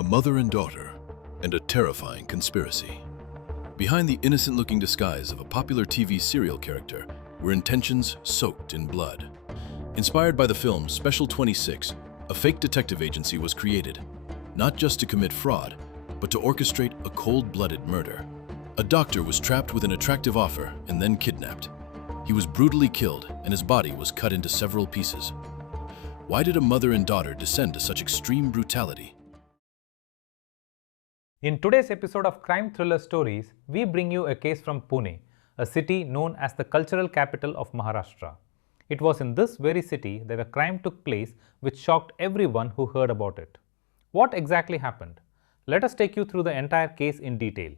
A mother and daughter, and a terrifying conspiracy. Behind the innocent-looking disguise of a popular TV serial character were intentions soaked in blood. Inspired by the film Special 26, a fake detective agency was created, not just to commit fraud, but to orchestrate a cold-blooded murder. A doctor was trapped with an attractive offer and then kidnapped. He was brutally killed and his body was cut into several pieces. Why did a mother and daughter descend to such extreme brutality? In today's episode of Crime Thriller Stories, we bring you a case from Pune, a city known as the cultural capital of Maharashtra. It was in this very city that a crime took place which shocked everyone who heard about it. What exactly happened? Let us take you through the entire case in detail.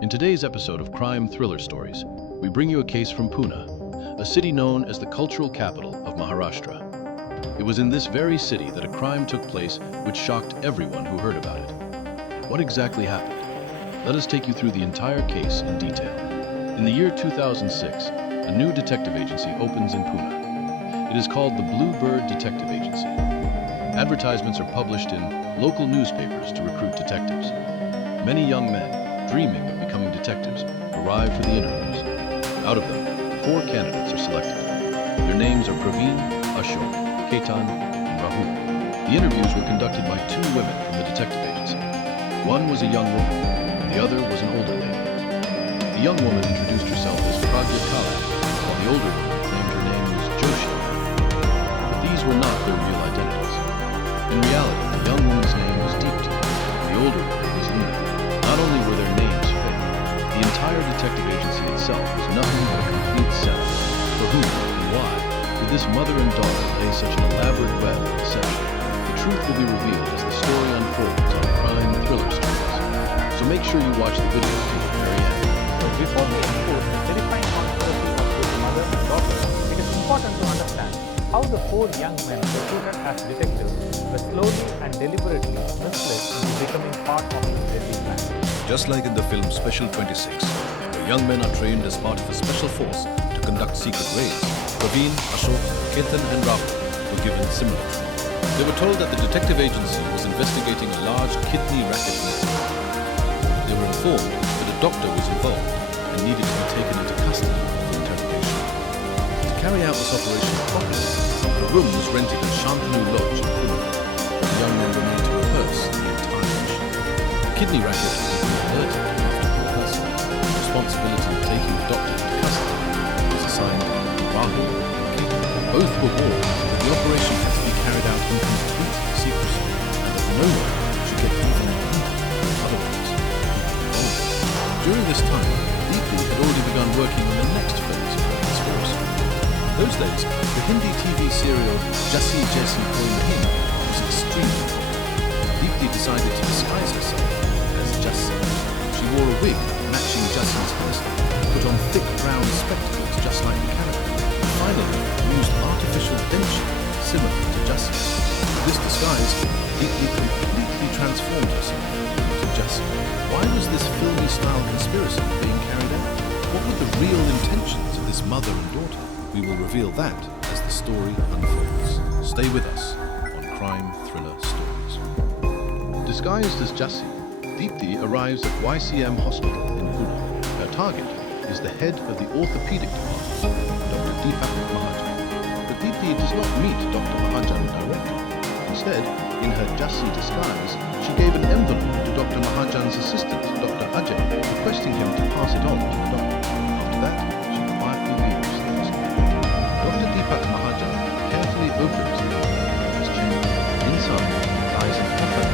In today's episode of Crime Thriller Stories, we bring you a case from Pune, a city known as the cultural capital of Maharashtra. It was in this very city that a crime took place which shocked everyone who heard about it. What exactly happened? Let us take you through the entire case in detail. In the year 2006, a new detective agency opens in Pune. It is called the Bluebird Detective Agency. Advertisements are published in local newspapers to recruit detectives. Many young men, dreaming of becoming detectives, arrive for the interviews. Out of them, 4 candidates are selected. Their names are Praveen, Ashok, Ketan, and Rahul. The interviews were conducted by 2 women from the detective agency. One was a young woman, and the other was an older lady. The young woman introduced herself as Pragya Kala, while the older woman claimed her name was Joshi. But these were not their real identities. In reality, the young woman's name was Deepti, and the older woman was Luna. Not only were their names fake, the entire detective agency itself was nothing but a complete setup. For whom and why did this mother and daughter lay such an elaborate web of deception? The truth will be revealed as the story unfolds on Crime Thriller Stories. So make sure you watch the video to the very end. Before we expose the terrifying conspiracy of this mother and daughter, it is important to understand how the 4 young men recruited as detectives were slowly and deliberately misled into becoming part of this deadly plan. Just like in the film Special 26, where young men are trained as part of a special force to conduct secret raids, Praveen, Ashok, Ketan and Rahul were given similar training. They were told that the detective agency was investigating a large kidney racket network. They were informed that a doctor was involved and needed to be taken into custody for interrogation. To carry out this operation properly, a room was rented at Shantanu Lodge in Pune. The young men were made to rehearse the entire mission. The kidney racket was alerted after rehearsal. The responsibility of taking the doctor into custody was assigned to Rahul and Ketan. Both were warned that the operation had to be carried out in complete secrecy and that no one should get even a hint, otherwise it would be wrong. During this time, Deepti had already begun working on the next phase of the conspiracy. In those days, the Hindi TV serial Jassi Jaissi Koi Nahin was extremely popular. Deepti decided to disguise herself as Jassi. She wore a wig matching Jassi's hairstyle, put on thick brown spectacles just like the character, and finally used artificial dentures similar to Jassi. With this disguise, Deepti completely transformed herself into Jassi. Why was this filmy-style conspiracy being carried out? What were the real intentions of this mother and daughter? We will reveal that as the story unfolds. Stay with us on Crime Thriller Stories. Disguised as Jassi, Deepti arrives at YCM Hospital in Pune. Her target is the head of the orthopedic department, Dr. Mahajan. But Deepti does not meet Dr. Mahajan directly. Instead, in her Jassi disguise, she gave an envelope to Dr. Mahajan's assistant, Dr. Ajay, requesting him to pass it on to the doctor. After that, she quietly leaves the hospital. Dr. Mahajan carefully opens the envelope in his chamber. Inside lies an offer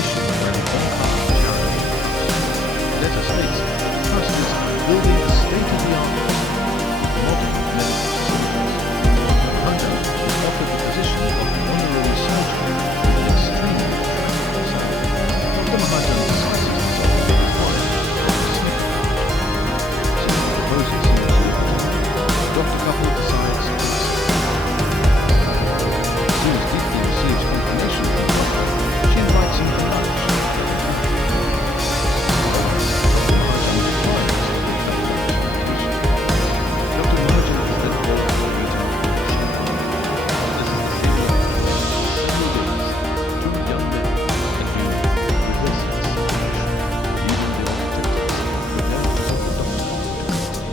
issued by the all-powerful charity. The letter states that the trust is building a state-of-the-art hospital with modern medical facilities. Dr. Mahajan is offered the position of honorary surgeon with an extremely attractive salary. Dr. Mahajan discusses himself with his wife, Dr. Smith.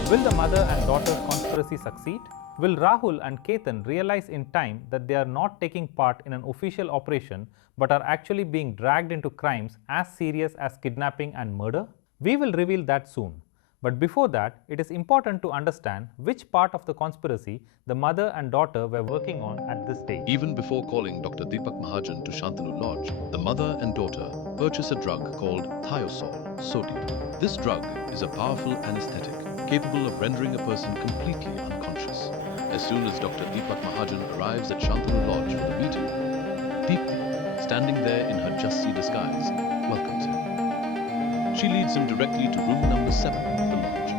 Will the mother and daughter conspiracy succeed? Will Rahul and Ketan realize in time that they are not taking part in an official operation but are actually being dragged into crimes as serious as kidnapping and murder? We will reveal that soon. But before that, it is important to understand which part of the conspiracy the mother and daughter were working on at this stage. Even before calling Dr. Deepak Mahajan to Shantanu Lodge, the mother and daughter purchase a drug called thiosol sodium. This drug is a powerful anesthetic capable of rendering a person completely unconscious. As soon as Dr. Deepak Mahajan arrives at Shantanu Lodge for the meeting, Deepthi, standing there in her Jassi disguise, welcomes him. She leads him directly to room number 7 of the lodge.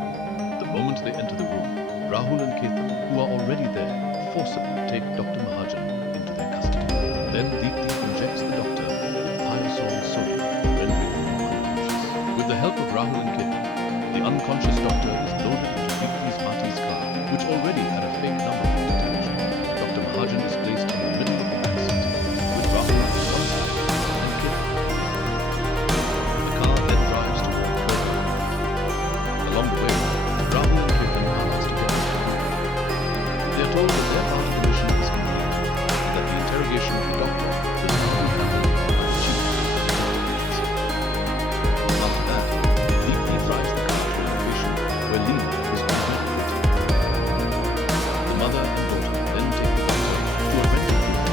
The moment they enter the room, Rahul and Ketan, who are already there, forcibly take Dr. Mahajan into their custody. Then Deepthi injects the doctor with thiosol sodium, rendering him unconscious. With the help of Rahul and Ketan, the unconscious doctor is loaded into Deepthi's Mati's car, which already had a fake number plate attached. Dr. Mahajan is placed in the middle of the back seat, with Rahul on one side and Ketan. The car then drives to a curve. Along the way, Rahul and Ketan are asked together. They are told that their part of the mission is complete, and that the interrogation of the doctor will now be handled by the chief of the After that, Deepthi drives the car to a location where Leena is completely waiting. The mother and daughter then take the doctor to a rental room.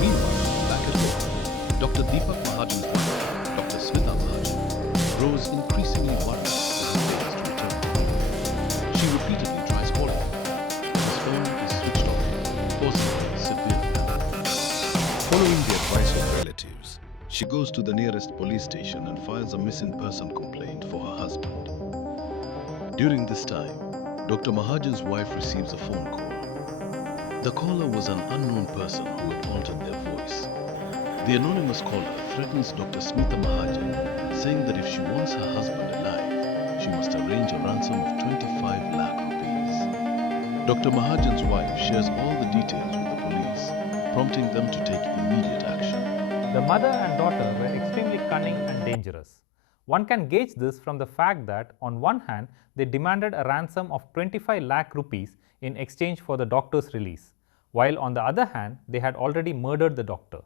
Meanwhile, back at home, Dr. Deepak Mahajan's wife, Dr. Smita Mahajan, grows increasingly worried as he fails to return. She repeatedly tries calling him, but his phone is switched off, causing him severe panic. Following the advice of relatives, she goes to the nearest police station and files a missing person complaint for her husband. During this time, Dr. Mahajan's wife receives a phone call. The caller was an unknown person who had altered their voice. The anonymous caller threatens Dr. Smita Mahajan, saying that if she wants her husband alive, she must arrange a ransom of 25 lakh rupees. Dr. Mahajan's wife shares all the details with the police, prompting them to take immediate action. The mother and daughter were extremely cunning and dangerous. One can gauge this from the fact that, on one hand, they demanded a ransom of 25 lakh rupees in exchange for the doctor's release, while on the other hand, they had already murdered the doctor.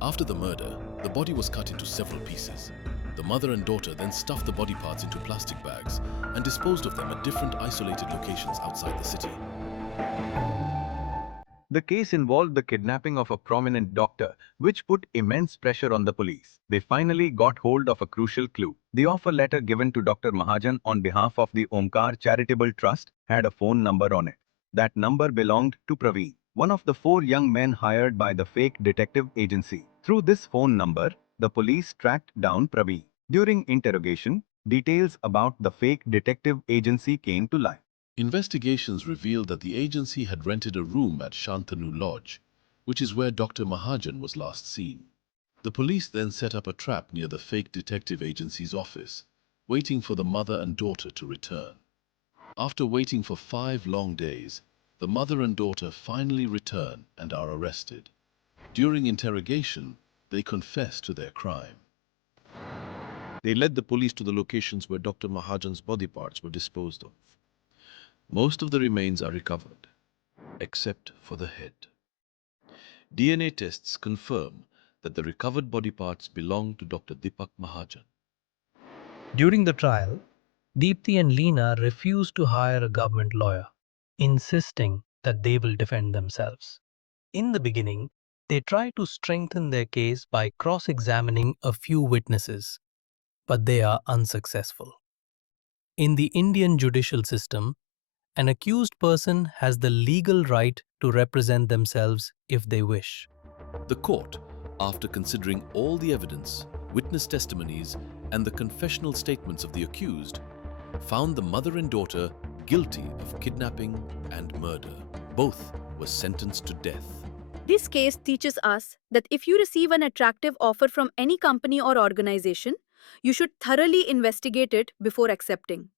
After the murder, the body was cut into several pieces. The mother and daughter then stuffed the body parts into plastic bags and disposed of them at different isolated locations outside the city. The case involved the kidnapping of a prominent doctor, which put immense pressure on the police. They finally got hold of a crucial clue. The offer letter given to Dr. Mahajan on behalf of the Omkar Charitable Trust had a phone number on it. That number belonged to Praveen, one of the 4 young men hired by the fake detective agency. Through this phone number, the police tracked down Praveen. During interrogation, details about the fake detective agency came to light. Investigations revealed that the agency had rented a room at Shantanu Lodge, which is where Dr. Mahajan was last seen. The police then set up a trap near the fake detective agency's office, waiting for the mother and daughter to return. After waiting for 5 long days, the mother and daughter finally return and are arrested. During interrogation, they confess to their crime. They led the police to the locations where Dr. Mahajan's body parts were disposed of. Most of the remains are recovered, except for the head. DNA tests confirm that the recovered body parts belong to Dr. Deepak Mahajan. During the trial, Deepthi and Leena refused to hire a government lawyer, insisting that they will defend themselves. In the beginning, they tried to strengthen their case by cross-examining a few witnesses, but they are unsuccessful. In the Indian judicial system, an accused person has the legal right to represent themselves if they wish. The court, after considering all the evidence, witness testimonies, and the confessional statements of the accused, found the mother and daughter guilty of kidnapping and murder. Both were sentenced to death. This case teaches us that if you receive an attractive offer from any company or organization, you should thoroughly investigate it before accepting.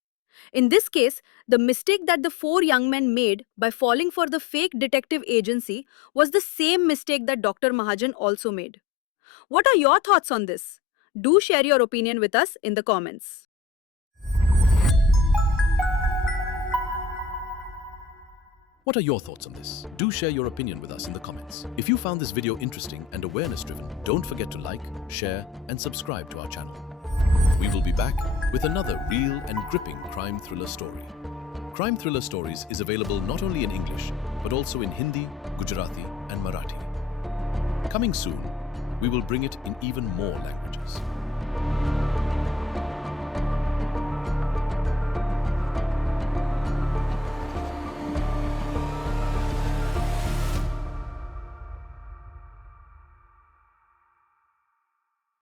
In this case, the mistake that the 4 young men made by falling for the fake detective agency was the same mistake that Dr. Mahajan also made. What are your thoughts on this? Do share your opinion with us in the comments. What are your thoughts on this? Do share your opinion with us in the comments. If you found this video interesting and awareness-driven, don't forget to like, share, and subscribe to our channel. We will be back with another real and gripping crime thriller story. Crime Thriller Stories is available not only in English, but also in Hindi, Gujarati, and Marathi. Coming soon, we will bring it in even more languages.